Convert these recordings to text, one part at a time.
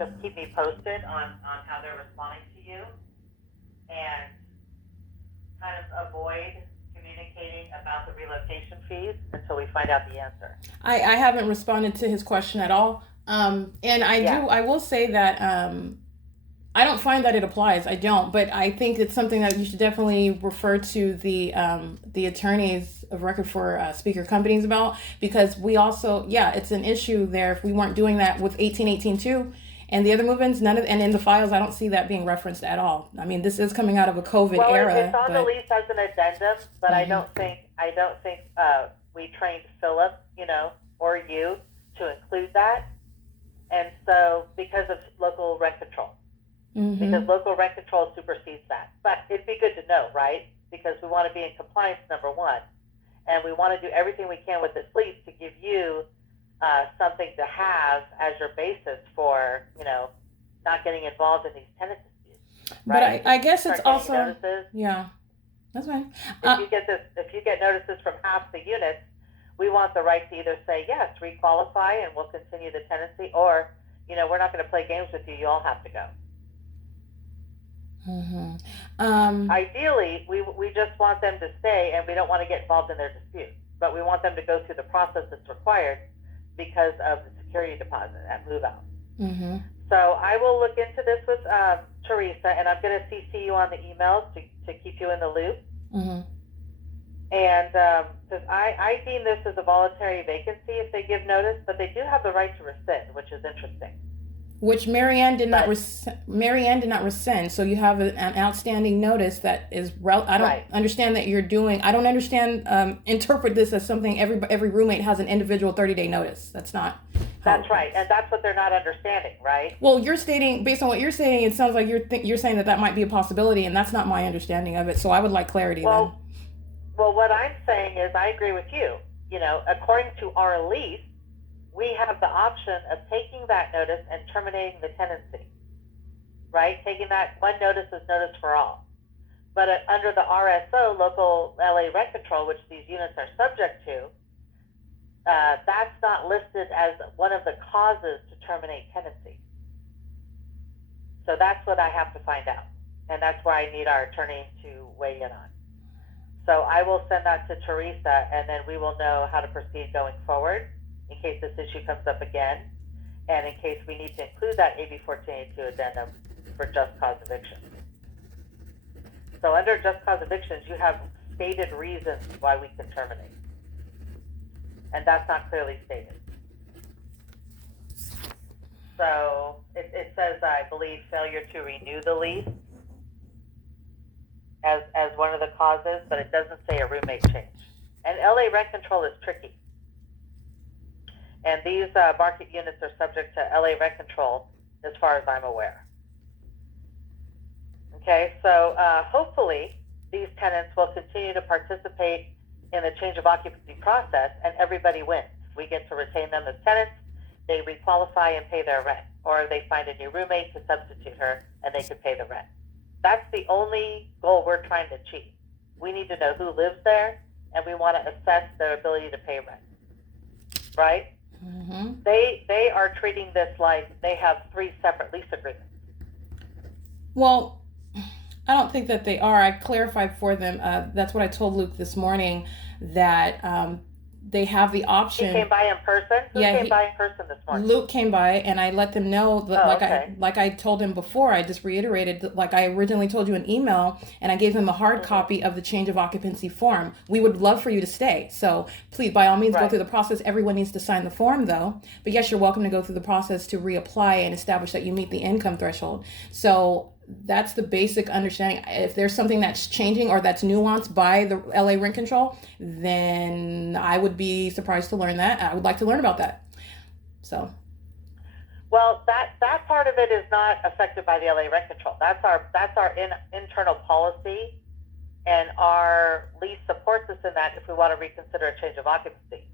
just keep me posted on how they're responding to you, and kind of avoid communicating about the relocation fees until we find out the answer. I haven't responded to his question at all. And I will say that I don't find that it applies. I don't, but I think it's something that you should definitely refer to the attorneys of record for speaker companies about, because we also, it's an issue there. If we weren't doing that with 1818 too, and the other movements, and in the files, I don't see that being referenced at all. I mean, this is coming out of a COVID era. Well, it's on the lease as an addendum, but I don't think we trained Philip, or you to include that, and so because of local rent control. Because local rent control supersedes that. But it'd be good to know, right? Because we want to be in compliance, number one. And we want to do everything we can with this lease to give you something to have as your basis for, not getting involved in these tenant disputes. Right? But I guess it's also... Notices. Yeah, that's fine. If you get notices from half the units, we want the right to either say, yes, requalify and we'll continue the tenancy, or, we're not going to play games with you. You all have to go. Ideally, we just want them to stay, and we don't want to get involved in their dispute, but we want them to go through the process that's required because of the security deposit at move out. So I will look into this with Teresa, and I'm going to CC you on the emails to keep you in the loop. And because I deem this as a voluntary vacancy if they give notice, but they do have the right to rescind, which is interesting. Which Marianne did not rescind. So you have an outstanding notice that is I don't understand that you're doing. I don't understand. Interpret this as something every roommate has an individual 30-day notice. That's not. That's right, and that's what they're not understanding, right? Well, you're stating, based on what you're saying, it sounds like you're saying that might be a possibility, and that's not my understanding of it. So I would like clarity then. Well, what I'm saying is I agree with you. According to our lease, we have the option of taking that notice and terminating the tenancy, right? Taking that one notice is notice for all. But under the RSO, local LA rent control, which these units are subject to, that's not listed as one of the causes to terminate tenancy. So that's what I have to find out. And that's where I need our attorney to weigh in on. So I will send that to Teresa, and then we will know how to proceed going forward in case this issue comes up again, and in case we need to include that AB 1482 addendum for just cause evictions. So under just cause evictions, you have stated reasons why we can terminate. And that's not clearly stated. So it says, I believe, failure to renew the lease as one of the causes, but it doesn't say a roommate change. And LA rent control is tricky. And these market units are subject to LA rent control as far as I'm aware. Okay, so hopefully these tenants will continue to participate in the change of occupancy process, and everybody wins. We get to retain them as tenants, they requalify and pay their rent, or they find a new roommate to substitute her and they can pay the rent. That's the only goal we're trying to achieve. We need to know who lives there, and we want to assess their ability to pay rent, right? They are treating this like they have 3 separate lease agreements. Well, I don't think that they are. I clarified for them. That's what I told Luke this morning, that they have the option. He came by in person? Who came by in person this morning? Luke came by, and I let them know that, like I told him before, I just reiterated, like I originally told you in email, and I gave him a hard copy of the change of occupancy form. We would love for you to stay. So please, by all means, go through the process. Everyone needs to sign the form, though. But yes, you're welcome to go through the process to reapply and establish that you meet the income threshold. So that's the basic understanding. If there's something that's changing or that's nuanced by the LA rent control, then I would be surprised to learn that. I would like to learn about that. So, well, that part of it is not affected by the LA rent control. That's our internal policy, and our lease supports us in that if we want to reconsider a change of occupancy.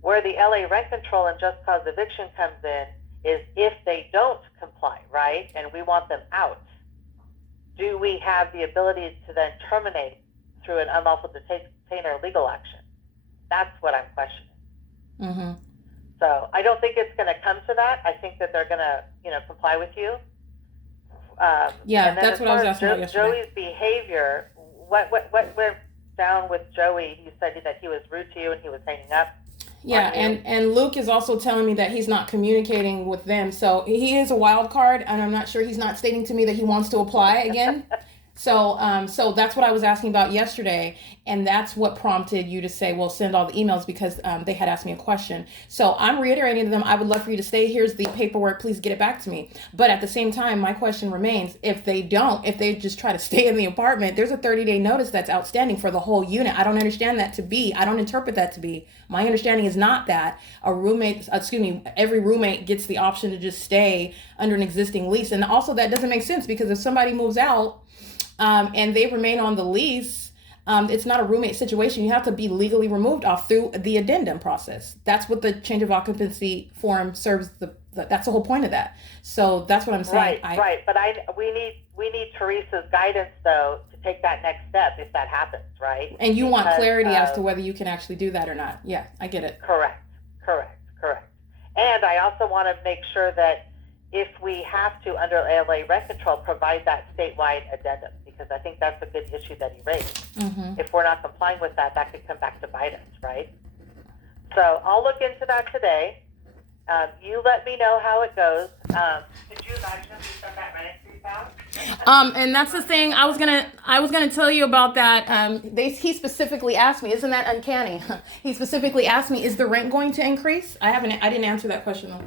Where the LA rent control and just cause eviction comes in is if they don't comply, right? And we want them out. Do we have the ability to then terminate through an unlawful detainer legal action? That's what I'm questioning. So I don't think it's going to come to that. I think that they're going to, comply with you. Yeah, that's what I was asking about yesterday. Joey's behavior, what went down with Joey? You said that he was rude to you and he was hanging up. Yeah, and Luke is also telling me that he's not communicating with them. So he is a wild card, and I'm not sure he's not stating to me that he wants to apply again. So that's what I was asking about yesterday, and that's what prompted you to say, well, send all the emails, because they had asked me a question. So I'm reiterating to them, I would love for you to stay. Here's the paperwork. Please get it back to me. But at the same time, my question remains, if they just try to stay in the apartment, there's a 30-day notice that's outstanding for the whole unit. I don't understand that to be. I don't interpret that to be. My understanding is not that every roommate gets the option to just stay under an existing lease. And also that doesn't make sense, because if somebody moves out, and they remain on the lease, it's not a roommate situation. You have to be legally removed off through the addendum process. That's what the change of occupancy form serves. That's the whole point of that. So that's what I'm saying. Right. But we need Teresa's guidance, though, to take that next step if that happens, right? And you want clarity as to whether you can actually do that or not. Yeah, I get it. Correct. And I also want to make sure that if we have to, under ALA rent control, provide that statewide addendum, because I think that's a good issue that he raised. Mm-hmm. If we're not complying with that, that could come back to bite us, right? So I'll look into that today. You let me know how it goes. Could you imagine if we sent that rent increase out? And that's the thing. I was gonna tell you about that. He specifically asked me, isn't that uncanny? He specifically asked me, is the rent going to increase? I didn't answer that question though.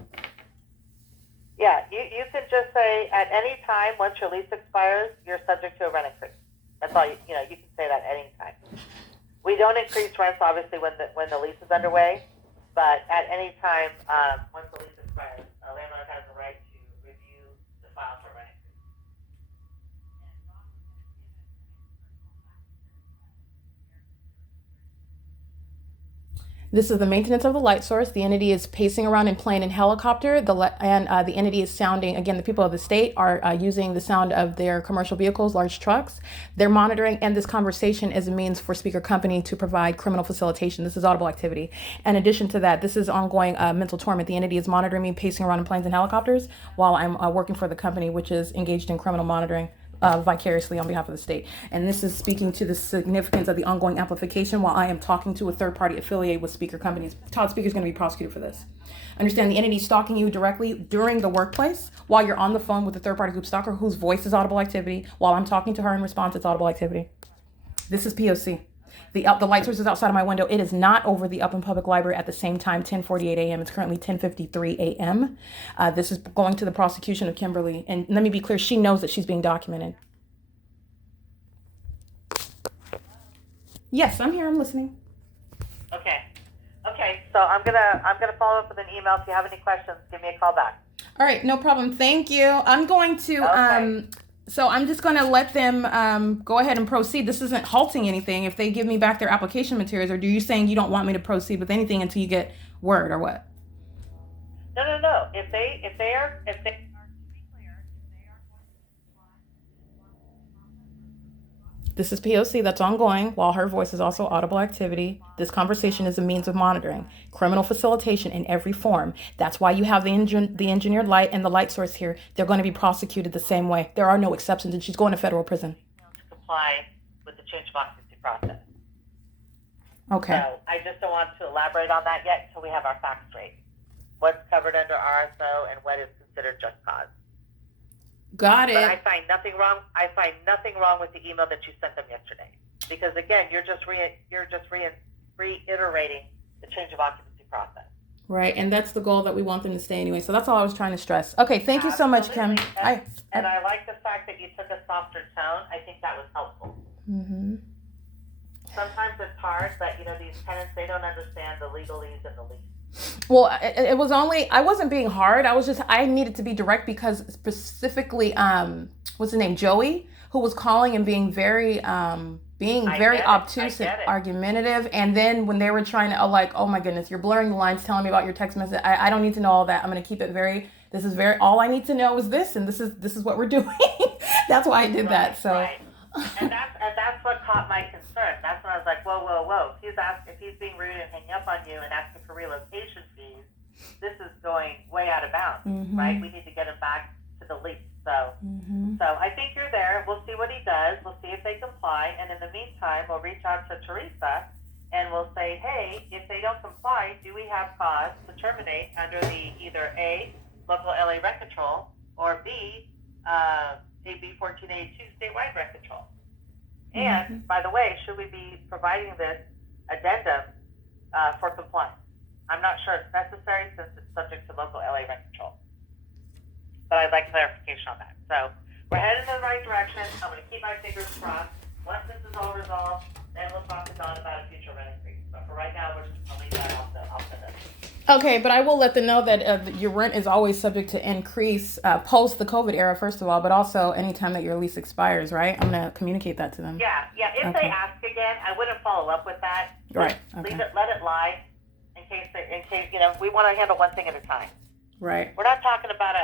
Yeah, you can just say at any time once your lease expires, you're subject to a rent increase. That's all you can say that at any time. We don't increase rents obviously when the lease is underway, but at any time once the lease expires, a landlord has the right to review the file for rent increase. This is the maintenance of the light source. The entity is pacing around in plane and helicopter. The entity is sounding, again, the people of the state are using the sound of their commercial vehicles, large trucks. They're monitoring, and this conversation is a means for speaker company to provide criminal facilitation. This is audible activity. In addition to that, this is ongoing mental torment. The entity is monitoring me pacing around in planes and helicopters while I'm working for the company, which is engaged in criminal monitoring. Vicariously on behalf of the state. And this is speaking to the significance of the ongoing amplification while I am talking to a third party affiliated with speaker companies. Todd Speaker is going to be prosecuted for this. Understand the entity stalking you directly during the workplace while you're on the phone with the third party group stalker whose voice is audible activity. While I'm talking to her in response, it's audible activity. This is P.O.C. The light source is outside of my window. It is not over the Upland Public Library at the same time, 10:48 a.m. It's currently 10:53 a.m. This is going to the prosecution of Kimberly. And let me be clear, she knows that she's being documented. Yes, I'm here. I'm listening. Okay. So I'm gonna follow up with an email. If you have any questions, give me a call back. All right, no problem. Thank you. I'm going to So I'm just going to let them go ahead and proceed. This isn't halting anything. If they give me back their application materials, or are you saying you don't want me to proceed with anything until you get word, or what? No. If they This is P.O.C. that's ongoing while her voice is also audible activity. This conversation is a means of monitoring. Criminal facilitation in every form. That's why you have the engineered light and the light source here. They're going to be prosecuted the same way. There are no exceptions, and she's going to federal prison. To comply with the change of occupancy process. Okay. So I just don't want to elaborate on that yet until we have our facts straight. What's covered under RSO and what is considered just cause. Got it. But I find nothing wrong. I find nothing wrong with the email that you sent them yesterday, because again, you're just reiterating the change of occupancy process. Right, and that's the goal that we want them to stay anyway. So that's all I was trying to stress. Okay, thank you so much, Kim. And I like the fact that you took a softer tone. I think that was helpful. Mm-hmm. Sometimes it's hard, but these tenants, they don't understand the legalese and the lease. Well, it was only, I wasn't being hard. I needed to be direct because specifically, what's his name? Joey, who was calling and being very obtuse and argumentative. And then when they were trying to, oh my goodness, you're blurring the lines, telling me about your text message. I don't need to know all that. I'm going to keep it all I need to know is this, and this is what we're doing. That's why I did that. So. Right. And that's what caught my concern. That's when I was like, whoa. If he's being rude and hanging up on you and asking for relocation fees, this is going way out of bounds, right? We need to get him back to the lease. So, so I think you're there. We'll see what he does. We'll see if they comply. And in the meantime, we'll reach out to Teresa and we'll say, hey, if they don't comply, do we have cause to terminate under the either A, local LA rent control, or B, AB 1482 statewide rent control? And by the way, should we be providing this addendum for compliance? I'm not sure it's necessary since it's subject to local LA rent control. But I'd like clarification on that. So we're headed in the right direction. I'm going to keep my fingers crossed. Once this is all resolved, then we'll talk to Don about a future rent increase. But for right now, I'll leave that off the list. Okay, but I will let them know that your rent is always subject to increase post the COVID era, first of all, but also anytime that your lease expires, right? I'm going to communicate that to them. Yeah. If they ask again, I wouldn't follow up with that. Right. Okay. Let it lie in case we want to handle one thing at a time. Right. We're not talking about